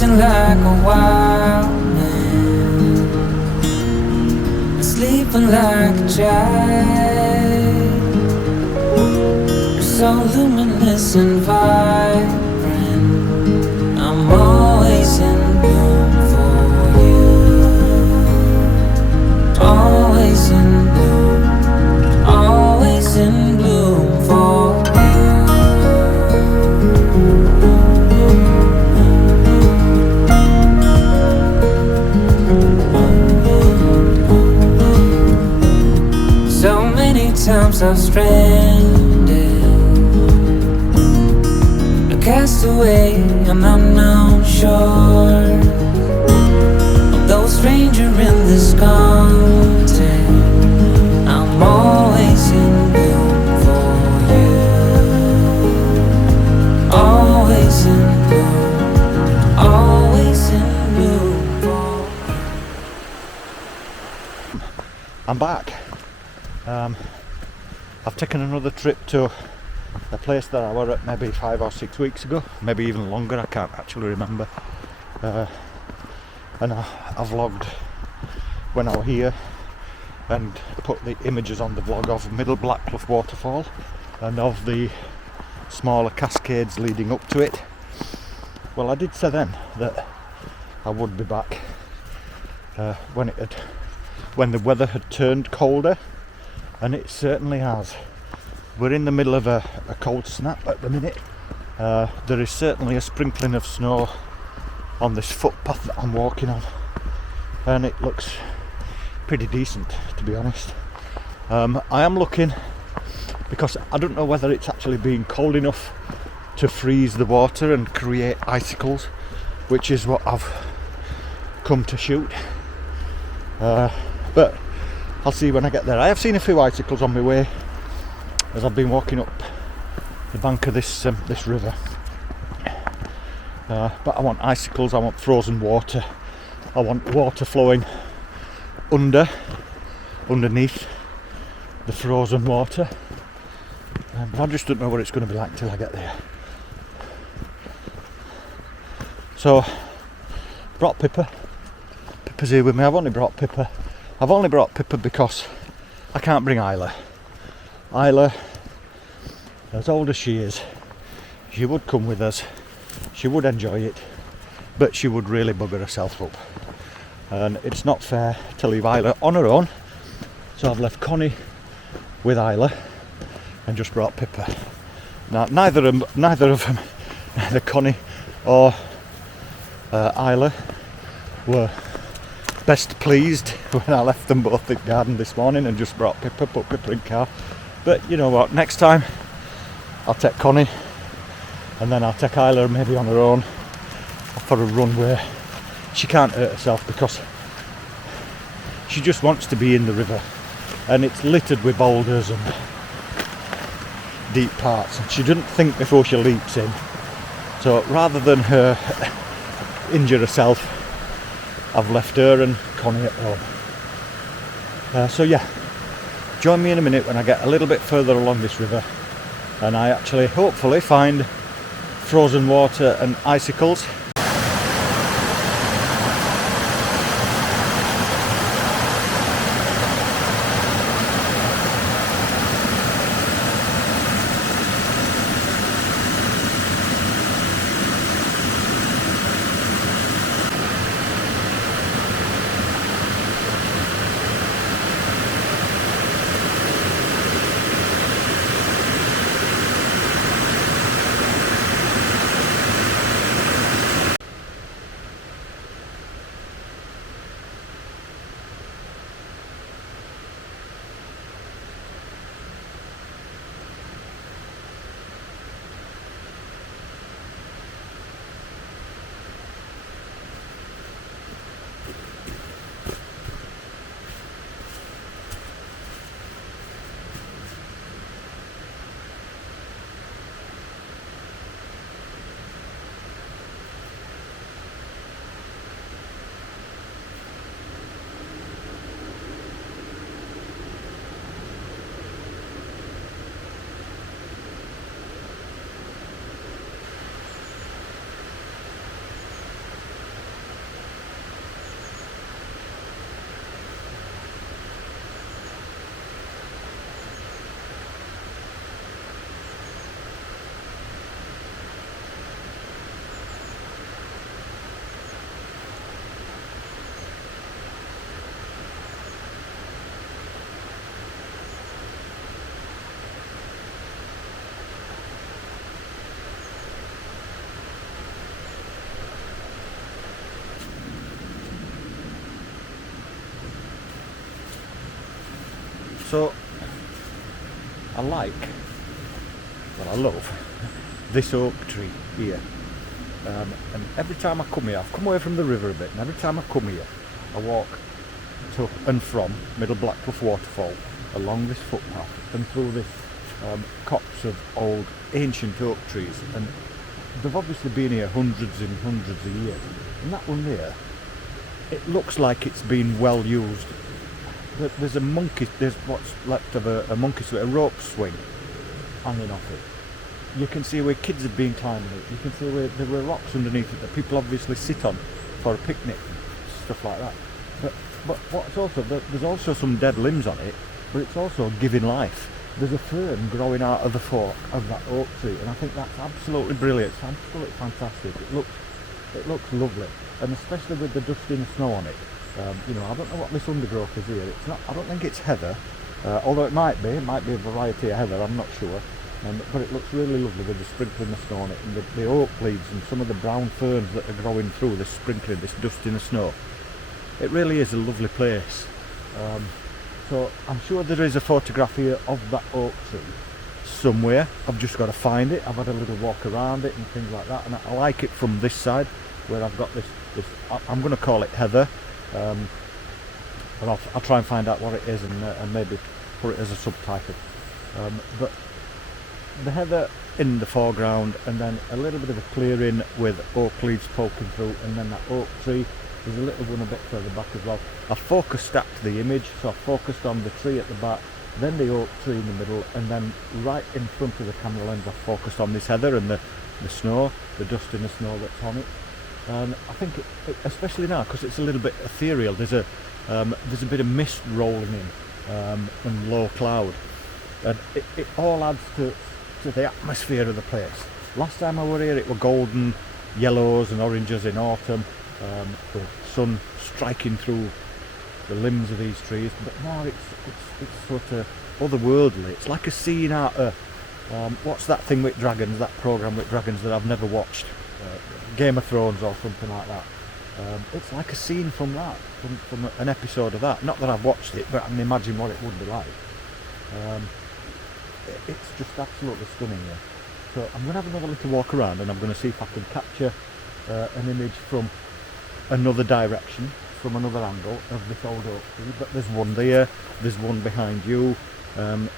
acting like a wild man, sleeping like a child. You're so luminous and vibrant, I'm always in bloom for you. Always in bloom, always in bloom for you. So many times I've stranded, a castaway on unknown shore, although a stranger in this continent, I'm always in bloom for you. Always in bloom, always in bloom for you. I'm back. I've taken another trip to a place that I were at maybe 5 or 6 weeks ago, maybe even longer, I can't actually remember. And I vlogged when I was here and put the images on the vlog of Middle Blackclough waterfall and of the smaller cascades leading up to it. Well, I did say then that I would be back when the weather had turned colder, and it certainly has. We're in the middle of a cold snap at the minute. There is certainly a sprinkling of snow on this footpath that I'm walking on, and it looks pretty decent, to be honest. I am looking, because I don't know whether it's actually being cold enough to freeze the water and create icicles, which is what I've come to shoot. But I'll see when I get there. I have seen a few icicles on my way as I've been walking up the bank of this river. But I want icicles, I want frozen water, I want water flowing underneath the frozen water. But I just don't know what it's going to be like till I get there. So, brought Pippa. Pippa's here with me. I've only brought Pippa because I can't bring Isla. Isla, as old as she is, she would come with us, she would enjoy it, but she would really bugger herself up. And it's not fair to leave Isla on her own, so I've left Connie with Isla and just brought Pippa. Now, neither of them, neither Connie or Isla, were best pleased when I left them both in the garden this morning and just brought Pippa, put Pippa in car. But you know what, next time I'll take Connie and then I'll take Isla maybe on her own for a run where she can't hurt herself, because she just wants to be in the river and it's littered with boulders and deep parts, and she doesn't think before she leaps in. So rather than her injure herself, I've left her and Connie at home. So yeah, join me in a minute when I get a little bit further along this river and I actually hopefully find frozen water and icicles. So I I love this oak tree here. And every time I come here, I've come away from the river a bit, and every time I come here, I walk to and from Middle Blackclough waterfall along this footpath and through this copse of old ancient oak trees, and they've obviously been here hundreds and hundreds of years. And that one there, it looks like it's been well used. There's what's left of a monkey swing, a rope swing hanging off it. You can see where kids have been climbing it. You can see where there were rocks underneath it that people obviously sit on for a picnic, stuff like that. But what's also, there's also some dead limbs on it, but it's also giving life. There's a fern growing out of the fork of that oak tree, and I think that's absolutely brilliant. It's absolutely fantastic. It looks lovely, and especially with the dust and the snow on it. You know, I don't know what this undergrowth is here. It's not. I don't think it's heather, although it might be. It might be a variety of heather. I'm not sure. But it looks really lovely with the sprinkling of snow on it, and the oak leaves and some of the brown ferns that are growing through this sprinkling, this dust in the snow. It really is a lovely place. So I'm sure there is a photograph here of that oak tree somewhere. I've just got to find it. I've had a little walk around it and things like that, and I like it from this side where I've got this I'm going to call it heather, but I'll try and find out what it is and maybe put it as a subtitle. But the heather in the foreground, and then a little bit of a clearing with oak leaves poking through, and then that oak tree. There's a little one a bit further back as well. I focus stacked the image, so I focused on the tree at the back, then the oak tree in the middle, and then right in front of the camera lens I focused on this heather and the snow, the dust and the snow that's on it. And I think, especially now, because it's a little bit ethereal, there's a bit of mist rolling in and low cloud, and it all adds to the atmosphere of the place. Last time I were here, it were golden yellows and oranges in autumn, the sun striking through the limbs of these trees, but now it's sort of otherworldly. It's like a scene out of what's that thing with dragons, that programme with dragons that I've never watched, Game of Thrones or something like that. It's like a scene from that, from an episode of that. Not that I've watched it, but I can imagine what it would be like. It's just absolutely stunning here. So I'm going to have another little walk around, and I'm going to see if I can capture an image from another direction, from another angle of this old oak tree. But there's one there, there's one behind you, and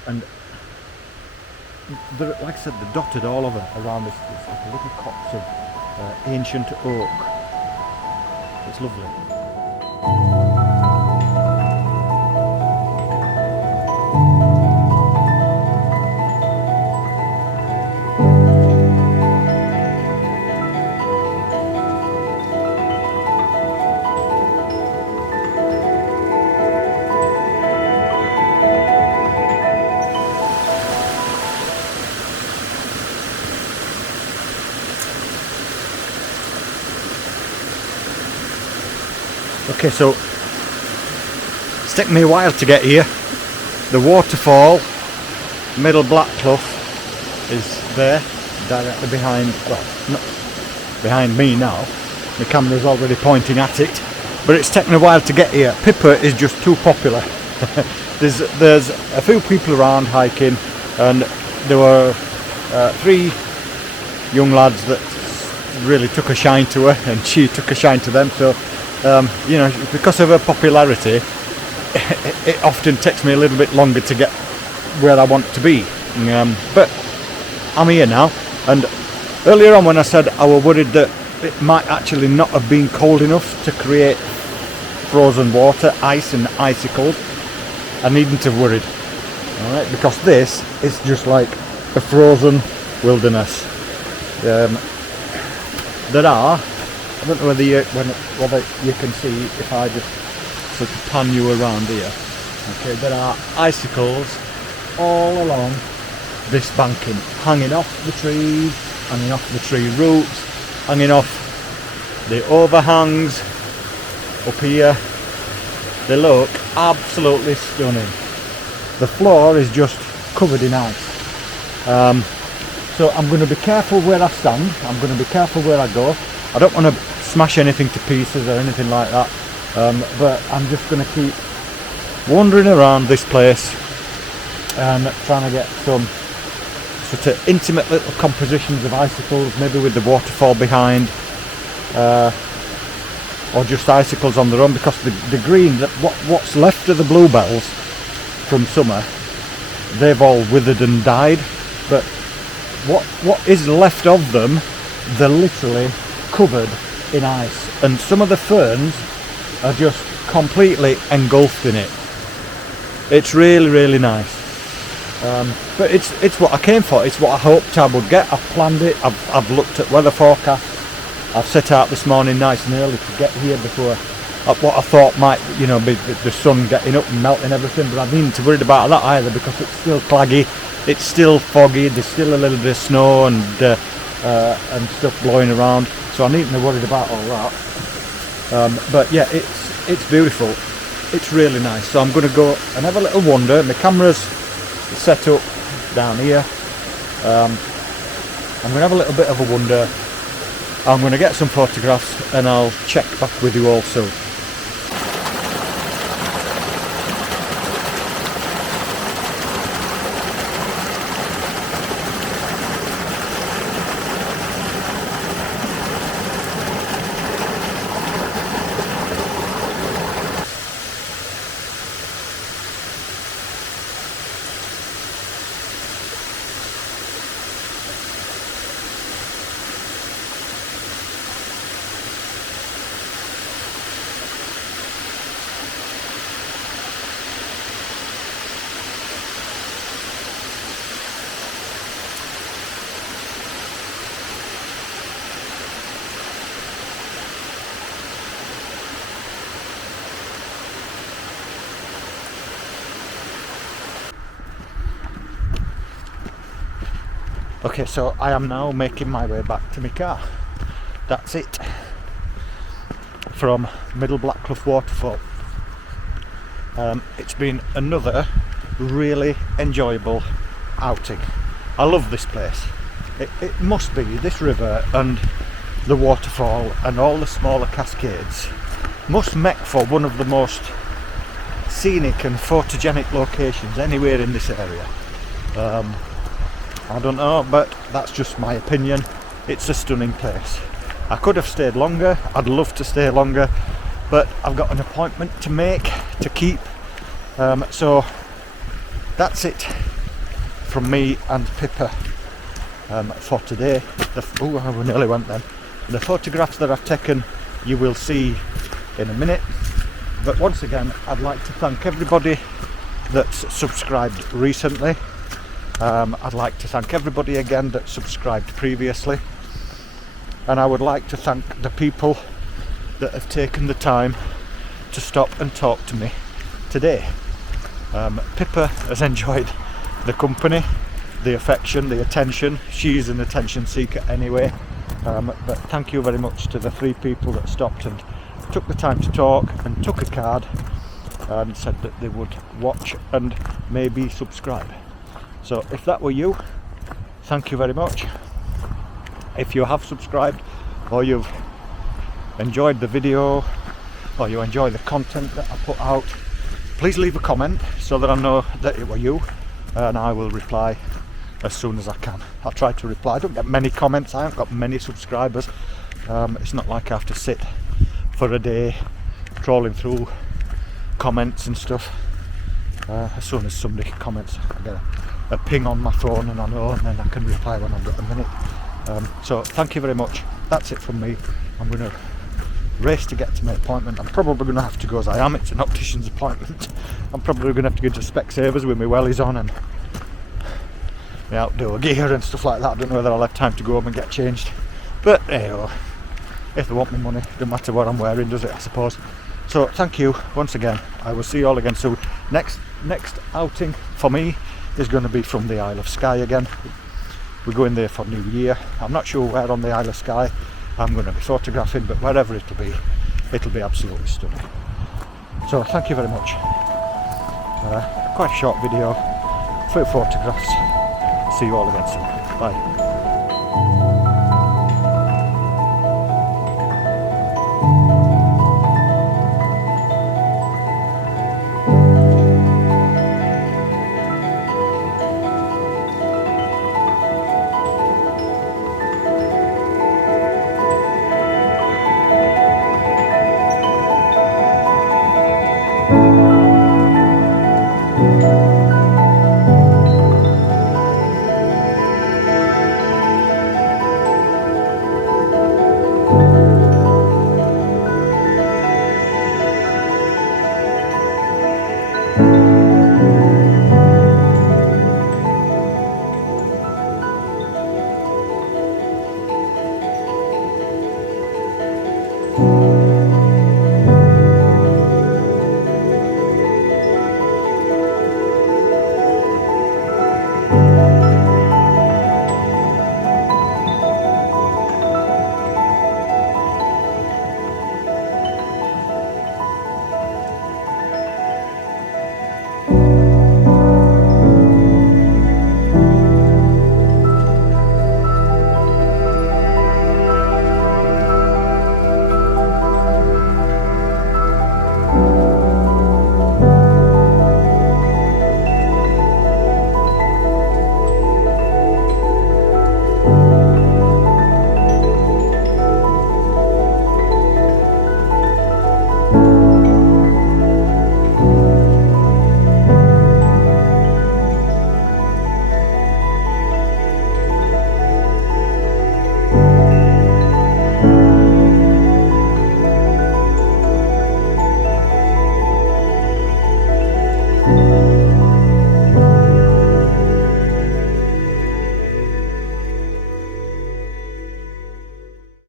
like I said, they're dotted all over around this like a little copse of ancient oak. It's lovely. Okay, so it's taken me a while to get here. The waterfall, Middle Blackclough, is there, directly behind, well, not behind me now. The camera's already pointing at it, but it's taken a while to get here. Pippa is just too popular. There's a few people around hiking, and there were 3 young lads that really took a shine to her, and she took a shine to them. So you know, because of her popularity, it often takes me a little bit longer to get where I want to be. But I'm here now, and earlier on when I said I was worried that it might actually not have been cold enough to create frozen water, ice and icicles, I needn't have worried. Alright, because this is just like a frozen wilderness. There are, I don't know whether you can see if I just sort of pan you around here. Okay, there are icicles all along this banking, hanging off the trees, hanging off the tree roots, hanging off the overhangs up here. They look absolutely stunning. The floor is just covered in ice. So I'm going to be careful where I stand, I'm going to be careful where I go. I don't want to smash anything to pieces or anything like that, but I'm just going to keep wandering around this place and trying to get some sort of intimate little compositions of icicles, maybe with the waterfall behind, or just icicles on their own, because the green, what's left of the bluebells from summer, they've all withered and died, but what is left of them, they're literally covered in ice, and some of the ferns are just completely engulfed in it. It's really, really nice. But it's what I came for. It's what I hoped I would get. I've planned it. I've looked at weather forecasts. I've set out this morning nice and early to get here before what I thought might, you know, be the sun getting up and melting everything. But I needn't to worry about that either, because it's still claggy. It's still foggy. There's still a little bit of snow and stuff blowing around. So I needn't to worry about all that. But yeah, it's beautiful. It's really nice. So I'm going to go and have a little wander. My camera's set up down here. I'm going to have a little bit of a wander. I'm going to get some photographs and I'll check back with you all soon. Okay, so I am now making my way back to my car. That's it from Middle Blackclough Waterfall. It's been another really enjoyable outing. I love this place. It must be, this river and the waterfall and all the smaller cascades must make for one of the most scenic and photogenic locations anywhere in this area. I don't know, but that's just my opinion. It's a stunning place. I could have stayed longer. I'd love to stay longer, but I've got an appointment to make, to keep. So that's it from me and Pippa for today. Oh, I nearly went then. The photographs that I've taken you will see in a minute. But once again, I'd like to thank everybody that's subscribed recently. I'd like to thank everybody again that subscribed previously, and I would like to thank the people that have taken the time to stop and talk to me today. Pippa has enjoyed the company, the affection, the attention. She's an attention seeker anyway, but thank you very much to the 3 people that stopped and took the time to talk and took a card and said that they would watch and maybe subscribe. So if that were you, thank you very much. If you have subscribed, or you've enjoyed the video, or you enjoy the content that I put out, please leave a comment so that I know that it were you, and I will reply as soon as I can. I'll try to reply. I don't get many comments, I haven't got many subscribers. It's not like I have to sit for a day trawling through comments and stuff. As soon as somebody comments, I get a ping on my phone and I know, and then I can reply when I've got a minute. So thank you very much. That's it from me. I'm going to race to get to my appointment. I'm probably going to have to go, as I am, it's an optician's appointment. I'm probably going to have to go to Specsavers with my wellies on and my outdoor gear and stuff like that. I don't know whether I'll have time to go home and get changed, but anyway, if they want me money, don't matter what I'm wearing, does it, I suppose. So thank you once again. I will see you all again soon. Next outing for me is going to be from the Isle of Skye again. We're going there for New Year. I'm not sure where on the Isle of Skye I'm going to be photographing, but wherever it'll be absolutely stunning. So thank you very much. Quite a short video, few photographs. See you all again soon. Bye.